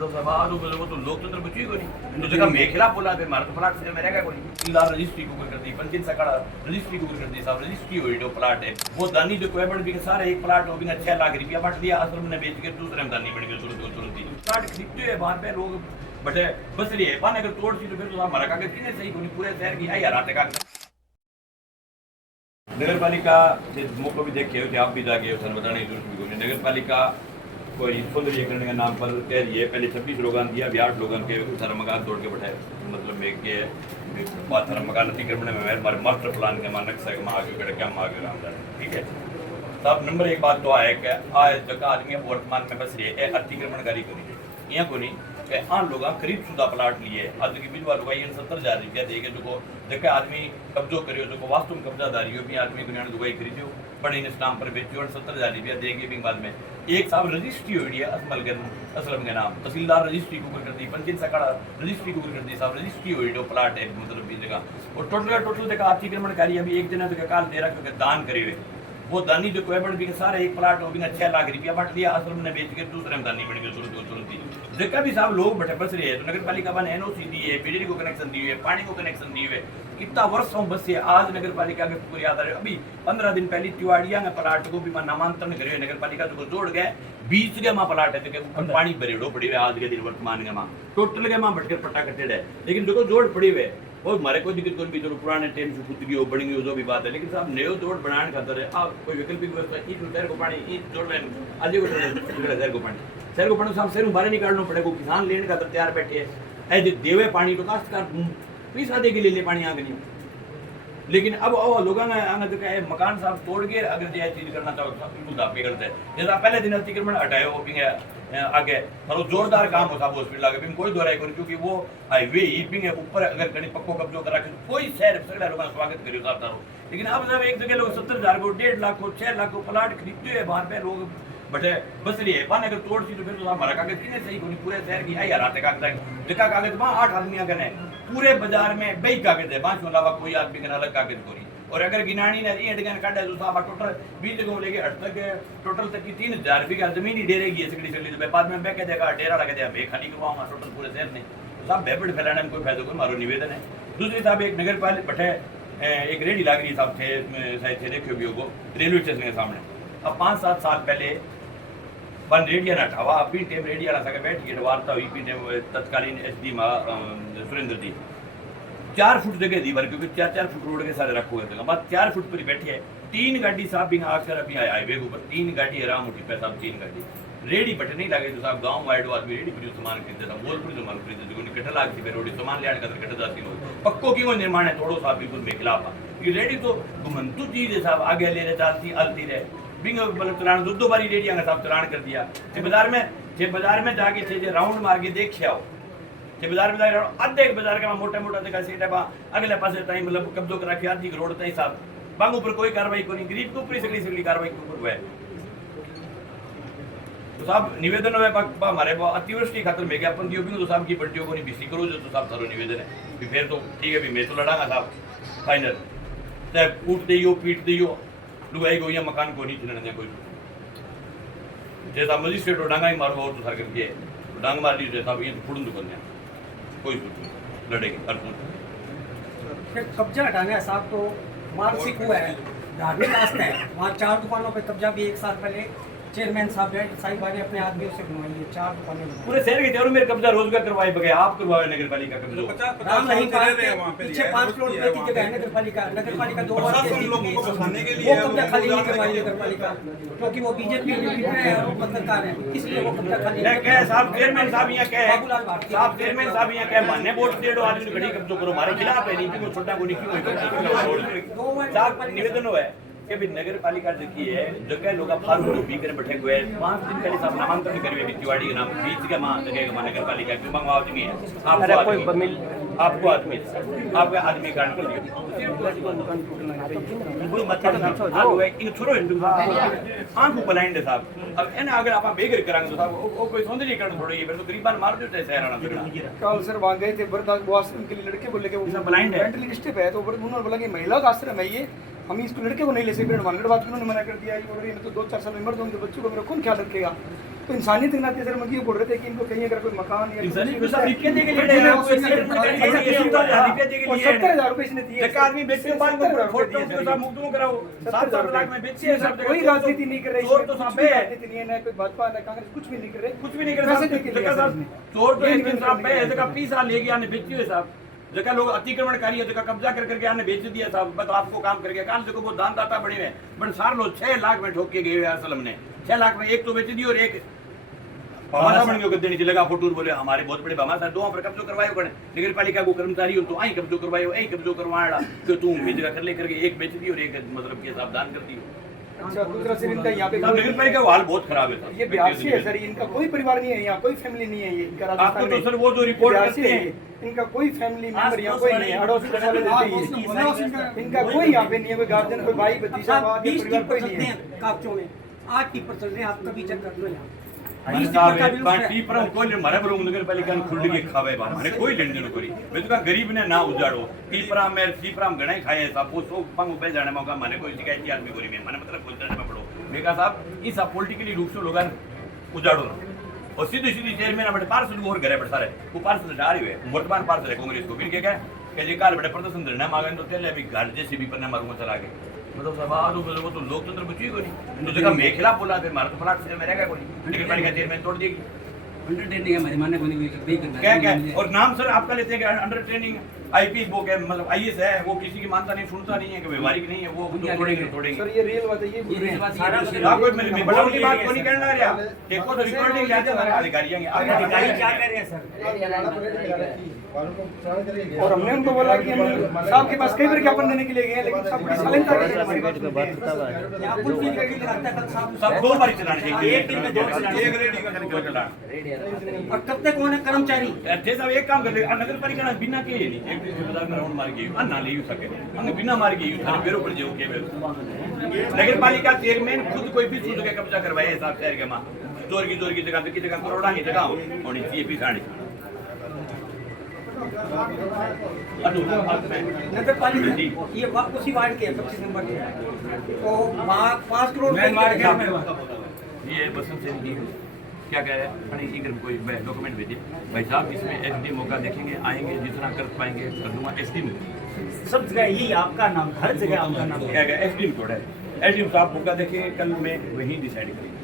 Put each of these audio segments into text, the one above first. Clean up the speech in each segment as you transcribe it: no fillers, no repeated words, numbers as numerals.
मतलब सभा वो तो लोकतंत्र बची को नहीं तो जगह मैं खिलाफ बोला थे मार तो प्लाट से मेरे का कोई इला रजिस्ट्री को कर दी पंचायत सकाड़ा रजिस्ट्री को कर दी साहब रजिस्ट्री हुई जो प्लाट है वो दानी जो कोई बड़ भी सारे एक प्लाट हो बिना 6 लाख रुपया बांट दिया असल में बेच के दूसरे में दानी बन गई तुरंत ही प्लाट खरीदते हुए वहां पे लोग बटे बस रही है पान अगर तोड़ दी तो फिर तो हमारा कागज किने सही कोनी पूरे शहर की आई हराते कागज नगर पालिका से मौका भी देखे हो आप भी जाके सन बताने की जरूरत भी कोई नगर पालिका कोई सौंदर्यीकरण के नाम पर कह रही है पहले 26 लोगों दिया अभी 8 लोगों के सारा मकान तोड़ के बैठाए मतलब एक के बात सारा मकान अतिक्रमण में हमारे मास्टर प्लान के मानक से आगे कड़े क्या आगे राम ठीक है साहब नंबर एक बात तो है कि आज जगह आदमी वर्तमान में बस रही है अतिक्रमणकारी को नहीं यहाँ को नहीं आन लोग खरीद शुदा प्लाट लिए आज की बिजवा लुगाई 70,000 रुपया देके जो देखे आदमी कब्जो करियो जो वास्तव में कब्जादारी हो भी आदमी को लुगाई खरीदियो बड़े इन नाम पर बेचियो 70,000 रुपया देंगे भी बाद में एक साहब रजिस्ट्री हुई है असलम के नाम तहसीलदार रजिस्ट्री को कर दी पंचायत सकाड़ा रजिस्ट्री को कर दी साहब रजिस्ट्री हुई जो प्लाट है मतलब भी जगह और टोटल देखा अतिक्रमणकारी अभी एक दिन तो काल दे रहा क्योंकि दान करे हुए वो दानी जो कोई बड़ भी सारे एक प्लाट हो बिना 6 लाख रुपया बांट दिया असल में बेच के दूसरे में दानी बन गई तुरंत ही देखा भी साहब लोग बैठे बस रहे हैं तो नगर पालिका ने एनओसी दी है बिजली को कनेक्शन दी है पानी को कनेक्शन दी है कितना वर्षों बस से आज नगर पालिका के पूरी याद आ रहे अभी 15 दिन पहले तिवाड़िया में प्लाट को भी नामांतरण करे नगर पालिका जो जोड़ गए 20 के माँ प्लाट है तो पानी भरेड़ो पड़ी हुए आज के दिन वर्तमान के माँ टोटल के माँ भटकर पट्टा कटेड है लेकिन जो जोड़ पड़ी हुए वो हमारे कोई दिक्कत कोई भी जो पुराने टाइम से खुद भी हो बड़ी हो जो भी बात है लेकिन साहब नयो जोड़ बनाने खातर है आप कोई वैकल्पिक व्यवस्था ईट शहर को पानी ईट जोड़ लें आज को शहर को पानी साहब शहर बाहर निकालना पड़े को किसान लेने का तैयार बैठे है ऐसे देवे पानी तो काश्तकार पैसा दे के ले पानी आगे नहीं लेकिन अब लोगों ने आगे तो क्या है मकान साहब तोड़ के अगर यह चीज करना चाहो तो बिल्कुल दापे करते हैं जैसा पहले दिन अतिक्रमण हटाए वो भी आगे और वो जोरदार काम होता है हॉस्पिटल आगे भी कोई दोहराई करो क्योंकि वो हाईवे ईपिंग है ऊपर अगर कहीं पक्को कब्जो करा के कोई शहर सगड़ा लोगों का स्वागत करियो साहब तारो लेकिन अब जब एक जगह लोग 70,000 को 1.5 लाख को 6 लाख को प्लाट खरीदते हैं वहां पे लोग बटे बस रही है पान अगर तोड़ दी तो फिर तो हमारा कागज किने सही कोनी पूरे शहर की आई हराते कागज देखा कागज वहां 8 आदमी आगे पूरे बाजार में बई कागज है बाकी अलावा कोई आदमी का अलग कागज कोई और अगर गिनानी ने ये डिगन काटे तो साहब टोटल 20 जगह लेके हट तक टोटल तक की 3,000 रुपये का जमीन ही डेरेगी सगड़ी सगड़ी तो बाद में बैके देगा डेरा लगा दिया मैं खाली करवाऊंगा टोटल पूरे शहर में तो साहब बेबड़ फैलाने में कोई फायदा कोई मारो निवेदन है दूसरी साहब एक नगर पालिका बैठे एक रेडी लाग रही साहब थे शायद थे देखियो भी होगो रेलवे स्टेशन के सामने अब 5-7 साल पहले बन रेडिया ना हवा अपनी टेम रेडिया ना सके बैठ के वार्ता हुई पी टेम तत्कालीन एसडी सुरेंद्र जी 4 फुट जगह दी भर क्योंकि 4 फुट रोड के सारे रखो गए बात 4 फुट पर बैठी है 3 गाड़ी साहब भी आकर अभी हाईवे के ऊपर 3 गाड़ी आराम उठी पे साहब 3 गाड़ी रेडी बटे नहीं लगे तो साहब गांव वाइड आदमी रेडी पर सामान खरीदते था बोलपुर सामान खरीदते जो कट्ठा लागती है रोडी सामान लेने का कट्ठा जाती लोग पक्को की वो निर्माण है थोड़ो साहब बिल्कुल मैं खिलाफ ये रेडी तो घुमंतु चीज है साहब आगे ले चलती अलती रहे बिंग मतलब चलान दो बारी रेडिया का साहब चलान कर दिया बाजार में जाके राउंड मार के देख आओ बाजार में आधे बाजार का मोटा जगह से अगले पास मतलब कब्जो करा के आधी रोड तई साहब बांग ऊपर कोई कार्रवाई को नहीं गरीब के ऊपर सगली कार्रवाई के ऊपर हुआ तो साहब निवेदन है हमारे अतिवृष्टि खातर मैं ज्ञापन दियो भी तो साहब की बट्टियों को नहीं बिजली करो जो तो साहब सारो निवेदन है कि फिर तो ठीक है भी मैं तो लड़ांगा साहब फाइनल चाहे कूट दियो पीट दियो लुगाई को या मकान को नहीं छिड़ने कोई जैसा मजिस्ट्रेट डांगा ही मारो और तो सर करके डांग मार दी साहब ये फुड़न दुकान कोई लड़ेगी फिर कब्जा हटाना है साहब तो मानसिक हुआ है धार्मिक आस्था है वहाँ 4 दुकानों पे कब्जा भी 1 साल पहले चेयरमैन साहब ने अपने आदमियों से बनवाई है 4 दुकानें पूरे शहर के चारों में कब्जा रोजगार करवाए बगैर आप करवाए नगर पालिका कब्जा राम नहीं पीछे 5 करोड़ रुपए की जगह है नगर पालिका 2 बार वो कब्जा खाली नहीं करवाई नगर पालिका क्योंकि वो बीजेपी है और पत्रकार है इसलिए वो कब्जा खाली क्या साहब चेयरमैन साहब यहाँ क्या है साहब चेयरमैन साहब यहाँ क्या मानने वोट दे दो आदमी घड़ी कब्जो करो हमारे खिलाफ है नहीं कि छोटा को नहीं क्यों साहब निवेदन हुआ है कि भी नगर पालिका देखी है जगह लोग फालतू भी कर बैठे हुए 5 दिन पहले साहब नामांकन करिए भी तिवाड़ी के नाम 20 का मां जगह का नगर पालिका क्यों मांगवा आदमी है आपको आदमी काट कर दियो इन छोड़ो आंख ब्लाइंड है साहब अब इन अगर आप बेगर करांगे तो साहब वो कोई सौंदर्यीकरण थोड़ी है फिर तो गरीबान मार देते हैं शहराना फिर कल सर वहां गए थे बर्दाश्त आश्रम के लिए लड़के को लेके वो ब्लाइंड है मेंटली डिस्टर्ब है तो उन्होंने बोला कि महिला का आश्रम है ये हम इसको लड़के को नहीं ले सकते बात उन्होंने मना कर दिया और ये तो 2-4 साल में मर जाऊंगे बच्चों को मेरा कौन ख्याल रखेगा तो इंसानियत के नाते सर हम ये बोल रहे थे कि इनको कहीं अगर कोई मकान या इंसानी कुछ- को सब लिख के देंगे लिए 70,000 रुपए इसने दिए एक आदमी बेचे बाद में फोटो के साथ मुक्तों कराओ 7 लाख में बेचे सब जगह कोई राजनीति नहीं कर रही चोर तो कुछ साहब भी है राजनीति नहीं है, ना कोई भाजपा ना कांग्रेस कुछ भी नहीं कर रहे, कुछ भी नहीं कर पैसे सकते दे के लिए जगह साहब इसने। चोर तो ये एक दिन नहीं साहब कर है रहे। जगह पीसा ले गया ने बेची हुए साहब जगह लोग अतिक्रमणकारी है जगह कब्जा कर करके आने बेच दिया साहब बस आपको काम करके काल देखो वो दानदाता बने हुए बट सार लोग 6 लाख में ठोक के गए हुए असल हमने 6 लाख में एक तो बेच दी और एक हमारा बन गया देने चलेगा फोटो बोले हमारे बहुत बड़े बाबा साहब दो पर कब्जो करवायो कने नगर पालिका को कर्मचारी हो तो आई कब्जो करवायो ऐ कब्जो करवाड़ा कि तू उम्मीद जगह कर ले करके एक बेच दी और एक मतलब के साथ दान कर दी अच्छा दूसरा सर इनका यहाँ पे साहब नगर पालिका का हाल बहुत खराब है साहब ये बिहार से है सर, इनका कोई परिवार नहीं है यहाँ, कोई फैमिली नहीं है ये इनका आपको राजस्थान तो में। सर वो जो रिपोर्ट बिहार से करते है हैं ये। इनका कोई फैमिली मेंबर यहाँ कोई नहीं है, अड़ोस पड़ोस वाले देते ही है। इनका कोई यहाँ पे नहीं है, कोई गार्जियन कोई भाई भतीजा साहब बाप या 20 परिवार टिप्पर कोई चलते नहीं है। हैं कागजों में 8 टिप्पर चल रहे हैं, आप कभी चेक कर लो यहाँ माने 20 साहब टिप्पर का एक बिल बार है। टी पर कोई ले मारे पर नगर पालिका ने खुल के खावे बार माने कोई लेन देन करी मैं तो कहा गरीब ने ना उजाड़ो टी पर मैं टी पर गणे खाए साहब वो सो पंग पे जाने मौका माने कोई शिकायत आदमी कोरी में माने मतलब बोलते में पड़ो मैं कहा साहब इस पॉलिटिकली रूप से लोगन उजाड़ो ना और सीधी सीधी चेयरमैन बड़े पार्षद और घरे बैठा रहे वो पार्षद जा रही है वर्तमान पार्षद है कांग्रेस को फिर क्या कि जी काल बड़े प्रदर्शन धरना मांगे तो तेल अभी घर जैसे भी पर मारूंगा चला गए मतलब सवाल वो तो लोकतंत्र बची को नहीं तो जगह मैं खिलाफ बोला थे मारा तो फलाट से मेरा क्या कोई नगर पालिका चेयरमैन तोड़ देगी अंडर ट्रेनिंग है हमारे मानने को नहीं करना क्या क्या और नाम सर आपका लेते हैं अंडर ट्रेनिंग आईपीएस वो क्या मतलब आईएएस है वो किसी की मानता नहीं सुनता नहीं है कि व्यवहारिक नहीं है वो तोड़ेंगे तोड़ेंगे सर ये रियल बात है, ये बोल रहे हैं। आप कोई मैं बड़ा की बात को नहीं करना रहा देखो तो रिकॉर्डिंग क्या चल रहा है अधिकारी आएंगे अधिकारी क्या कर रहे हैं सर? और हमने उनको बोला कि हम साहब के पास कई बार ज्ञापन देने के लिए गए हैं, लेकिन साहब बड़ी शालीनता के साथ हमारी बात सुनते हैं। यहाँ कुछ भी रेडी लगाता है, कल साहब सब 2 बार चलाने चाहिए एक दिन में 2 चलाने एक रेडी करने को चलाना और कब तक कौन है कर्मचारी थे सब एक काम कर ले नगर पालिका ना बिना के नहीं एक दिन बाजार में राउंड मार के अन्ना ले यू सके हमने बिना मार के यू थाने बेरो पर जेऊ के नगर पालिका चेयरमैन खुद कोई भी सूद के कब्जा करवाए साहब शहर के मां जोर की जगह पे की जगह करोड़ा की जगह होनी चाहिए पिछाड़ी नगर पालिका ये उसी वार्ड के 25 नंबर के तो 5 करोड़ ये बसंत सिंह जी क्या कह रहे हैं अपने इधर कोई डॉक्यूमेंट भेजे भाई साहब इसमें एसडी मौका देखेंगे आएंगे जितना कर पाएंगे कर दूंगा एसडी में सब जगह यही आपका नाम, हर जगह आपका नाम क्या क्या एसडी थोड़ा है एसडी साहब मौका देखेंगे कल में वही डिसाइड करेंगे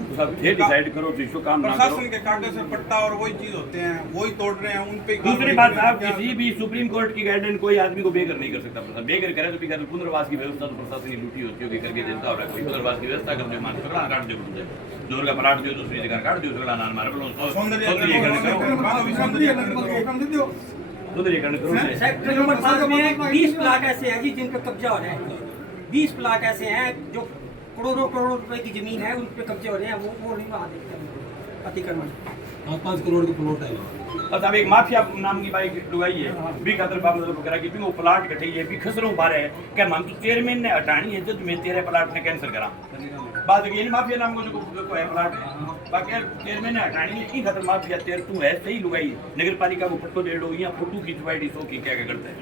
तो सब ये डिसाइड करो तो इसको काम ना करो प्रशासन के कागज से पट्टा और वही चीज होते हैं वही तोड़ रहे हैं उन पे दूसरी बात साहब किसी भी सुप्रीम कोर्ट की गाइडलाइन कोई आदमी को बेघर नहीं कर सकता प्रशासन बेघर करे तो भी पुनर्वास की व्यवस्था तो प्रशासन की लूटी होती होगी करके जनता हो रहा है कोई पुनर्वास की व्यवस्था कर दो मान सगला काट दो बोलते जोर का पलाट दो दूसरी जगह काट दो सगला नान मारे बोलो सौंदर्यीकरण करो सुंदरीकरण करो सेक्टर नंबर 5 में 20 प्लाट ऐसे हैं जी जिन पे कब्जा हो रहे हैं 20 प्लाट ऐसे हैं जो करोड़ों रुपए की जमीन है उन पे कब्जे हो रहे हैं वो नहीं वहाँ देखते हैं अतिक्रमण 5 करोड़ के प्लॉट है बस अब एक माफिया नाम की बाइक लुगाई है भी खातर बाप मतलब करा कि वो प्लाट कटे है भी खसरों बारे है क्या मान तो चेयरमैन ने हटानी है जब मैं तेरे प्लाट ने कैंसिल करा बात ये नहीं माफिया नाम को जो है प्लाट बाकी चेयरमैन ने हटानी है की खातर माफिया तेरे तू है सही लुगाई नगर पालिका को फोटो दे दो या फोटो खिंचवाई दी सो की क्या करता है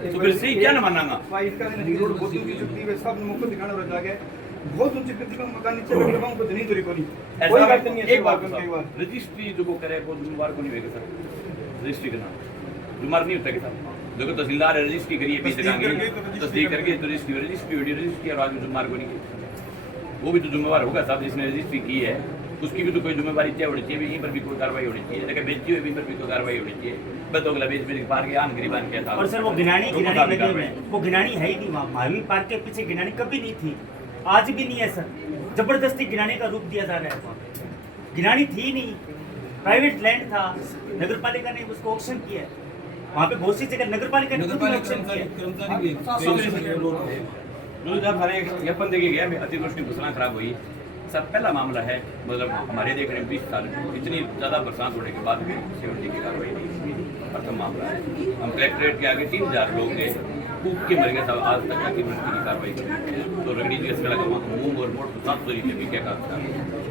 तो फिर सही क्या ना मानांगा भाई इसका रोड बहुत ऊंची चुकी है, सब मुझको दिखाने वाला जाके बहुत ऊंची प्रतिमा मकान नीचे लग लगाऊं को नहीं दूरी को नहीं कोई बात नहीं है एक बात कई बार रजिस्ट्री जो को करे को जुम्मेवार को नहीं वेगे सर रजिस्ट्री करना जुम्मेवार नहीं होता कि सर देखो तहसीलदार रजिस्ट्री करिए भी जगह तस्दीक करके तो रजिस्ट्री रजिस्ट्री और आज जुम्मेवार को नहीं वो भी तो जुम्मेवार होगा साहब जिसने रजिस्ट्री की है उसकी भी तो कोई जुम्मेवारी तय होनी चाहिए यहीं पर भी कोई कार्रवाई होनी चाहिए लेकिन बेचती हुई पर भी कोई कार्रवाई होनी चाहिए बस अगला बेच बेच पार के आन गरीबान के था और सर वो गिनानी लगे हुए हैं, वो गिनानी है ही नहीं वहाँ महावीर पार्क के पीछे गिनानी कभी नहीं थी, आज भी नहीं है सर, जबरदस्ती गिनानी का रूप दिया जा रहा है वहाँ पे। गिनानी थी नहीं, प्राइवेट लैंड था, नगर पालिका ने उसको ऑक्शन किया है, वहाँ पे बहुत सी जगह नगर पालिका ने खुद ऑक्शन किया है। जब हमारे ज्ञापन देके गया अतिवृष्टि घोषणा खराब हुई सर पहला मामला है मतलब हमारे देख रहे 20 साल इतनी ज़्यादा बरसात होने के बाद भी सिक्योरिटी की कार्रवाई नहीं हुई प्रथम मामला है हम कलेक्ट्रेट के आगे 3000 लोग थे कूद के मर गए सब आज तक अतिवृष्टि की कार्रवाई करी तो रगड़ी जी इसका लगा मूंग और मोट 700 रुपये भी क्या था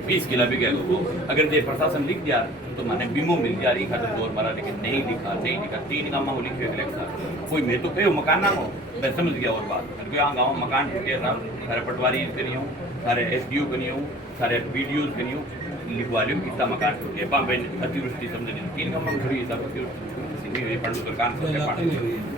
20 किलो भी क्या वो अगर ये प्रशासन लिख दिया तो मैंने बीमो मिल जा रही खातर जोर मारा लेकिन नहीं लिखा 3 काम वो लिखे कलेक्टर कोई मैं तो कहो मकान ना हो मैं समझ गया और बात मैंने कहा गाँव मकान टूटे साहब घर पटवारी करी हूँ सारे SDO कनी हूँ सारे BDOs कनी हूँ लिखवा लियो कितना मकान टूट गया पाँच अतिवृष्टि समझ 3 कम थोड़ी सब अतिवृष्टि पड़ तो काम इलाके में हुई है।